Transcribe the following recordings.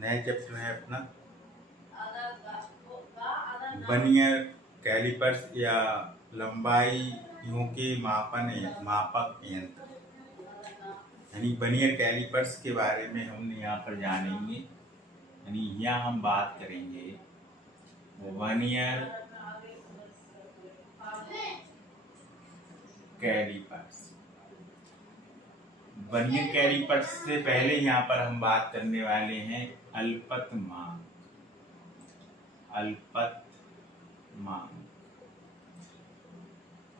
नए चैप्टर है अपना वर्नियर कैलिपर्स या लंबाइयों के मापक यंत्र, यानी वर्नियर कैलिपर्स के बारे में हमने यहाँ पर जानेंगे। यानी यहाँ हम बात करेंगे वर्नियर कैलिपर्स। वर्नियर कैलिपर्स से पहले यहाँ पर हम बात करने वाले हैं अल्पतमांक।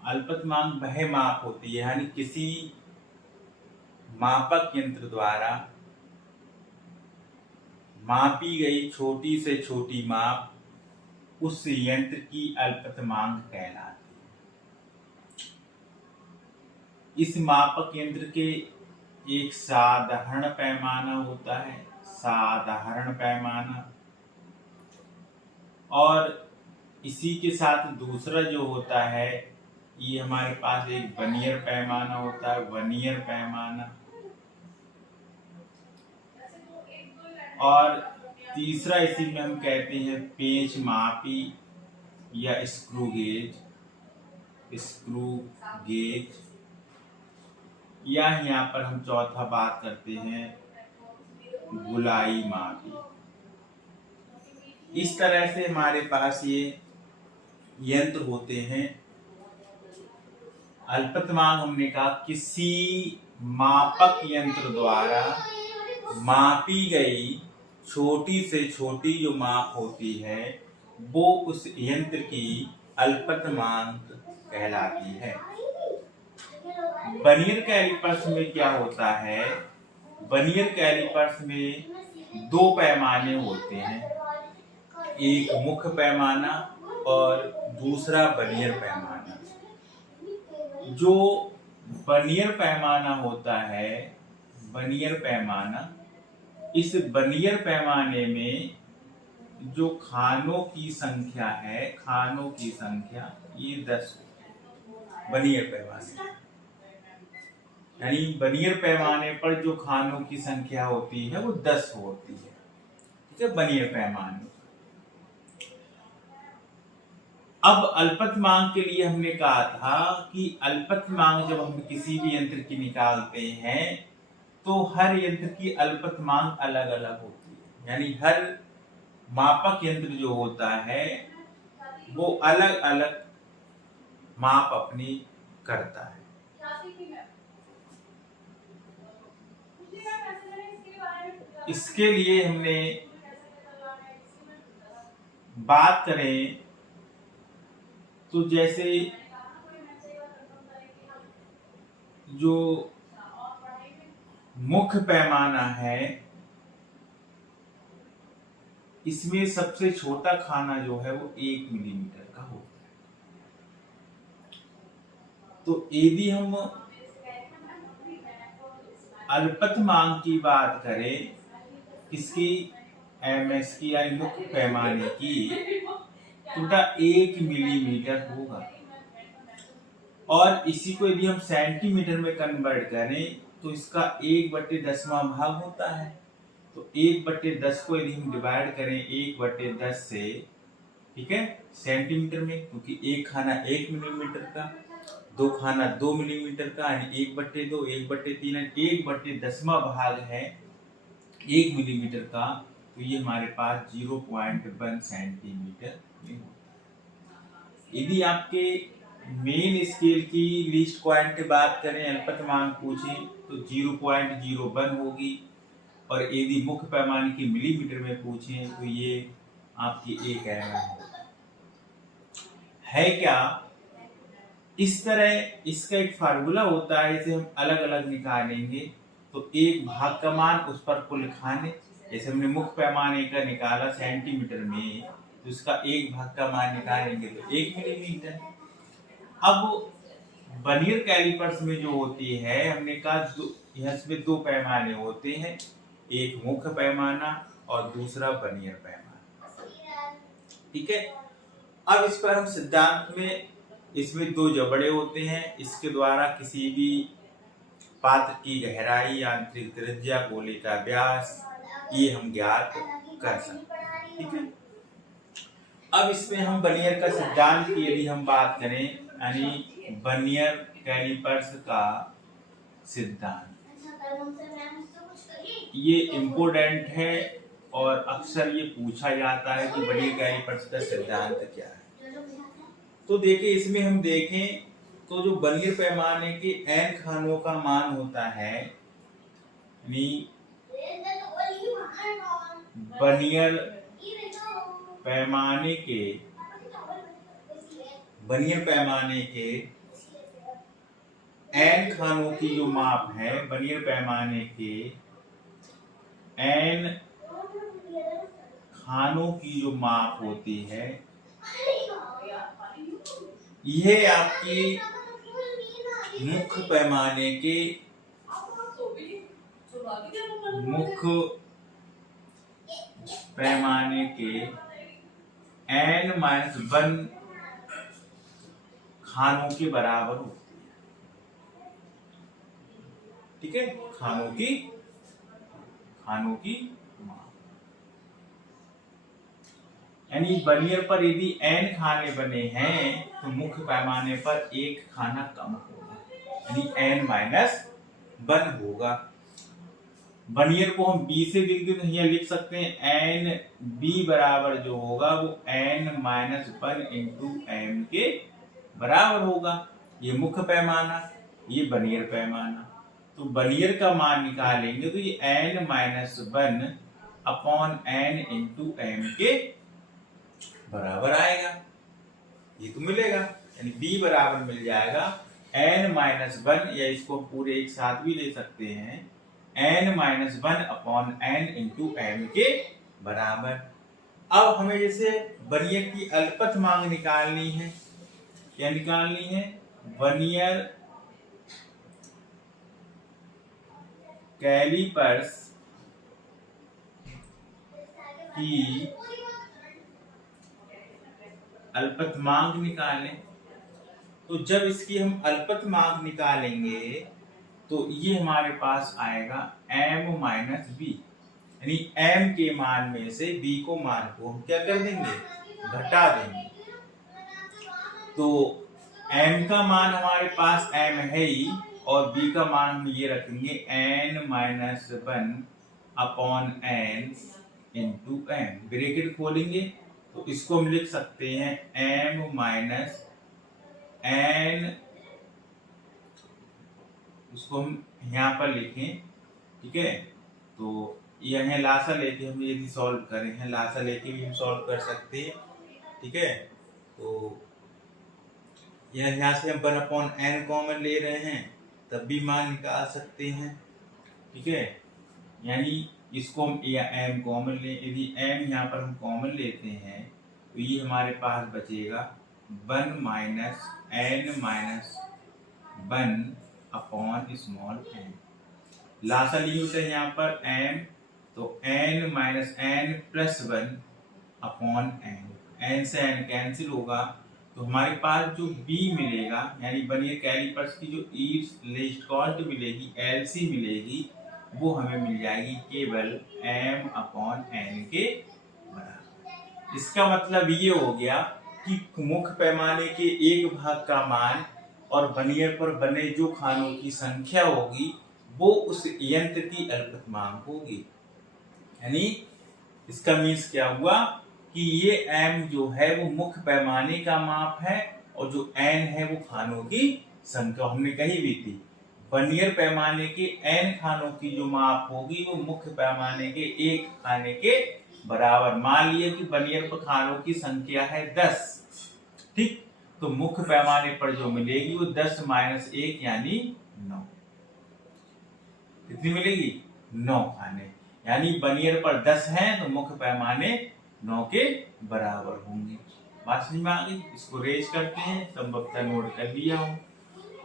अल्पतमांक वह माप होती है, यानी किसी मापक यंत्र द्वारा मापी गई छोटी से छोटी माप उस यंत्र की अल्पतमांक कहलाती है। इस मापक यंत्र के एक साधारण पैमाना होता है, साधारण पैमाना, और इसी के साथ दूसरा जो होता है ये हमारे पास एक वर्नियर पैमाना होता है, वर्नियर पैमाना, और तीसरा इसी में हम कहते हैं पेंच मापी या स्क्रू गेज, या यहाँ पर हम चौथा बात करते हैं गुलाई मापी। इस तरह से हमारे पास ये यंत्र होते हैं। अल्पतमांक हमने कहा किसी मापक यंत्र द्वारा मापी गई छोटी से छोटी जो माप होती है वो उस यंत्र की अल्पतमांक कहलाती है। वर्नियर कैलिपर्स में क्या होता है, वर्नियर कैलिपर्स में दो पैमाने होते हैं, एक मुख्य पैमाना और दूसरा वर्नियर पैमाना। जो वर्नियर पैमाना होता है, वर्नियर पैमाना, इस वर्नियर पैमाने में जो खानों की संख्या है, खानों की संख्या ये 10 वर्नियर पैमाने, यानी वर्नियर पैमाने पर जो खानों की संख्या होती है वो 10 होती है, ठीक है, वर्नियर पैमाने। अब अल्पतमांक के लिए हमने कहा था कि अल्पतमांक जब हम किसी भी यंत्र की निकालते हैं तो हर यंत्र की अल्पतमांक अलग अलग होती है, यानी हर मापक यंत्र जो होता है वो अलग अलग माप अपनी करता है। इसके लिए हमने बात करें तो जैसे जो मुख्य पैमाना है इसमें सबसे छोटा खाना जो है वो 1 मिलीमीटर का होता है। तो यदि हम अल्पतमांक की बात करें किसकी, एमएस की यानी मुख्य पैमाने की, तो 1 मिलीमीटर होगा। और इसी को यदि हम सेंटीमीटर में कन्वर्ट करें तो इसका 1/10 भाग होता है। तो 1/10 को यदि हम डिवाइड करें 1/10 से, ठीक है, सेंटीमीटर में, क्योंकि एक खाना 1 मिलीमीटर का, दो खाना 2 मिलीमीटर का, यानी 1/2, 1/3, 1/10 भाग है 1 मिलीमीटर का, तो ये हमारे पास 0.1 सेंटीमीटर में होता है। यदि आपके मेन स्केल की लीस्ट क्वांटिटी बात करें, अल्पतमांक पूछे तो 0.01 होगी, और यदि मुख्य पैमाने की मिलीमीटर में पूछे तो ये आपकी 1 mm है। क्या इस तरह इसका एक फार्मूला होता है, इसे हम अलग अलग निकालेंगे तो एक भाग का मान उस पर कुल खाने, जैसे हमने मुख्य पैमाने का निकाला सेंटीमीटर में तो उसका एक भाग का मान निकालेंगे तो 1 मिलीमीटर। अब वर्नियर कैलिपर्स में जो होती है, हमने कहा इसमें 2 पैमाने होते हैं, एक मुख्य पैमाना और दूसरा वर्नियर पैमाना, ठीक है। अब इस पर हम सिद्धांत में इसमें 2 जबड़े होते हैं, इसके द्वारा किसी भी पात्र की गहराई, आंतरिक त्रिज्या, गोले का व्यास ये हम ज्ञात कर सकते हैं। ठीक है, अब इसमें हम वर्नियर का सिद्धांत की यदि हम बात करें, यानी वर्नियर कैलिपर्स का सिद्धांत, ये इम्पोर्टेंट है और अक्सर ये पूछा जाता है कि वर्नियर कैलिपर्स का सिद्धांत क्या है। तो देखिए, इसमें हम देखें तो जो वर्नियर पैमाने के n खानों का मान होता है, यानी वर्नियर पैमाने के n खानों की जो माप है, वर्नियर पैमाने के n खानों की जो माप होती है, यह आपकी मुख्य पैमाने के n-1 खानों के बराबर होती है। ठीक है, खानों की माप, यानी वर्नियर पर यदि n खाने बने हैं तो मुख्य पैमाने पर एक खाना कम होगा, यानी n-1 होगा। वर्नियर को हम b से यहाँ लिख सकते हैं, nb बराबर जो होगा वो n-1 इंटू m के बराबर होगा। ये मुख्य पैमाना, ये वर्नियर पैमाना। तो वर्नियर का मान निकालेंगे तो ये n-1 upon n into m के बराबर आएगा, ये तो मिलेगा, यानी b बराबर मिल जाएगा n-1, या इसको पूरे एक साथ भी ले सकते हैं, n-1 upon n into m के बराबर। अब हमें जैसे वर्नियर की अल्पत मांग निकालनी है, क्या निकालनी है, वर्नियर कैलिपर्स की अल्पत मांग निकालें। तो जब इसकी हम अल्पत मांग निकालेंगे तो ये हमारे पास आएगा m-b, यानी m के मान में से b को मान को हम क्या कर देंगे, घटा देंगे। तो m का मान हमारे पास m है ही, और b का मान हम ये रखेंगे n-1 upon n into m, bracket खोलेंगे तो इसको हम लिख सकते हैं m-n, उसको हम यहाँ पर लिखें। ठीक है, तो यहाँ लासा लेके हम यदि सॉल्व करें, हैं लासा लेके भी हम सॉल्व कर सकते हैं। ठीक है, तो यहाँ से हम 1 अपॉन n कॉमन ले रहे हैं, तब भी मान निकाल सकते हैं। ठीक है, यानी इसको हम m कॉमन ले, यदि m यहाँ पर हम कॉमन लेते हैं तो ये हमारे पास बचेगा 1 minus n-1 upon small n। लासा लिमिट है यहाँ पर m, तो n-n plus 1 upon n, n से n कैंसिल होगा, तो हमारे पास जो b मिलेगा, यानी वर्नियर कैलिपर्स की जो लीस्ट काउंट मिलेगी, LC मिलेगी, वो हमें मिल जाएगी केवल m अपॉन n के बराबर। इसका मतलब ये हो गया कि मुख्य पैमाने के एक भाग का मान और वर्नियर पर बने जो खानों की संख्या होगी वो उस यंत्र की अल्पत मांग होगी। यानी इसका मीन्स क्या हुआ कि ये m जो है वो मुख्य पैमाने का माप है, और जो n है वो खानों की संख्या हमने कही भी थी। वर्नियर पैमाने के n खानों की जो माप होगी वो मुख्य पैमाने के एक खाने के बराबर। मान लिया कि वर्नियर पर खानों की संख्या है 10, ठीक, तो मुख्य पैमाने पर जो मिलेगी वो 10 माइनस 1 यानी 9। कितनी मिलेगी, 9 खाने, यानी वर्नियर पर 10 हैं तो मुख्य पैमाने 9 के बराबर होंगे। बात समझ में आ गई? इसको रेज करते हैं, संभवतः नोट कर लिया हो।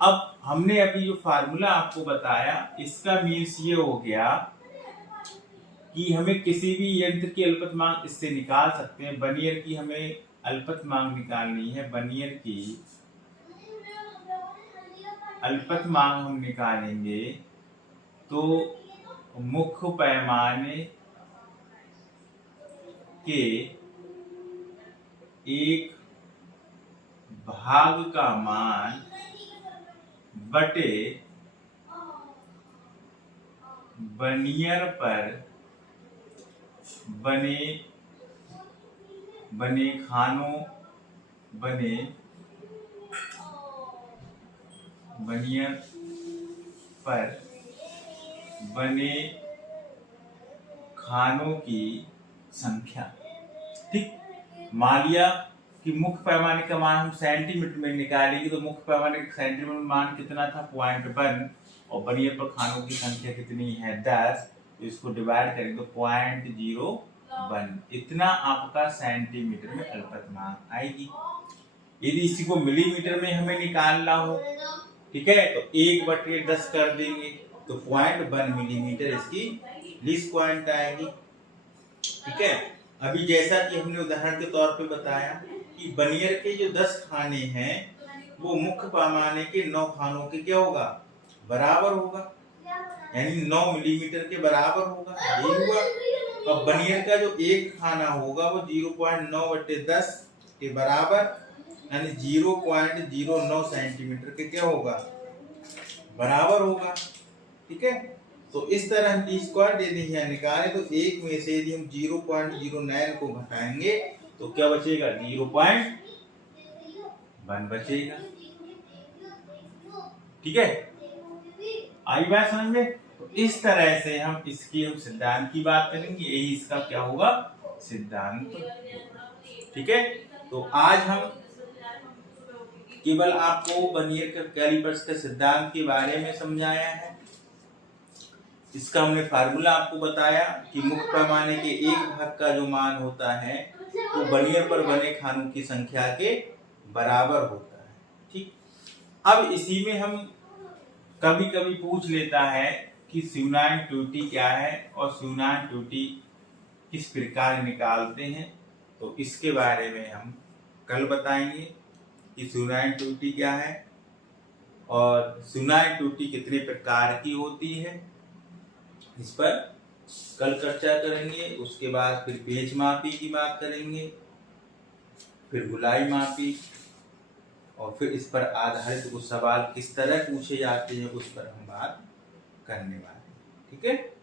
अब हमने अभी जो फार्मूला आपको बताया इसका मीन्स ये हो गया कि हमें किसी भी यंत्र की अल्पत मांग इससे निकाल सकते हैं। वर्नियर की हमें अल्पत मांग निकालनी है, वर्नियर की अल्पत मांग हम निकालेंगे तो मुख्य पैमाने के एक भाग का मान बटे बनियर पर बने खानों बनियर पर बने खानों की संख्या। ठीक, मान लिया कि मुख्य पैमाने का मान हम सेंटीमीटर में निकालेंगे, तो मुख्य पैमाने का सेंटीमीटर में मान कितना था 0.1 और बनियर पर खानों की संख्या कितनी है 10, तो इसको डिवाइड करेंगे तो 0.01 इतना आपका सेंटीमीटर में अल्पतमांक आएगी। यदि इसी को मिलीमीटर में हमें निकालना हो, ठीक है, तो 1/10 कर देंगे तो 0.1 मिलीमीटर इसकी लीस्ट पॉइंट आएगी। ठीक है, अभी जैसा कि हमने उदाहरण के तौर पे बताया कि बनियर के जो 10 खाने हैं वो मुख्य पैमाने के 9 खानों के क्या होगा, बराबर होगा, यानी 9 मिलीमीटर के बराबर होगा, यही हुआ। अब बनियर का जो एक खाना होगा वो 0.9/10 के बराबर यानी 0.09 सेंटीमीटर के क्या होगा, बराबर होगा। ठीक है, तो इस तरह हम टी स्क्वायर यदि यहाँ निकालें तो एक में से यदि हम 0.09 को घटाएंगे तो क्या बचेगा, 0.1 बचेगा। ठीक है, आई बात समझ में। तो इस तरह से हम सिद्धांत की बात करेंगे, यही इसका क्या होगा, सिद्धांत। ठीक है, तो आज हम केवल आपको बनियर कैलिपर्स के सिद्धांत के बारे में समझाया है। इसका हमने फार्मूला आपको बताया कि मुख्य पैमाने के एक भाग का जो मान होता है वो बनियर पर बने खानों की संख्या के बराबर होता है। ठीक, अब इसी में हम कभी कभी पूछ लेता है कि सिवनाइन त्रुटि क्या है और सिवनाइन त्रुटि किस प्रकार निकालते हैं, तो इसके बारे में हम कल बताएंगे कि सिवनाइन त्रुटि क्या है और सिवनाइन त्रुटि कितने प्रकार की होती है, इस पर कल चर्चा करेंगे। उसके बाद फिर पेच मापी की बात करेंगे, फिर गोलाई मापी, और फिर इस पर आधारित कुछ सवाल किस तरह पूछे जाते हैं उस पर हम बात करने वाले हैं। ठीक है।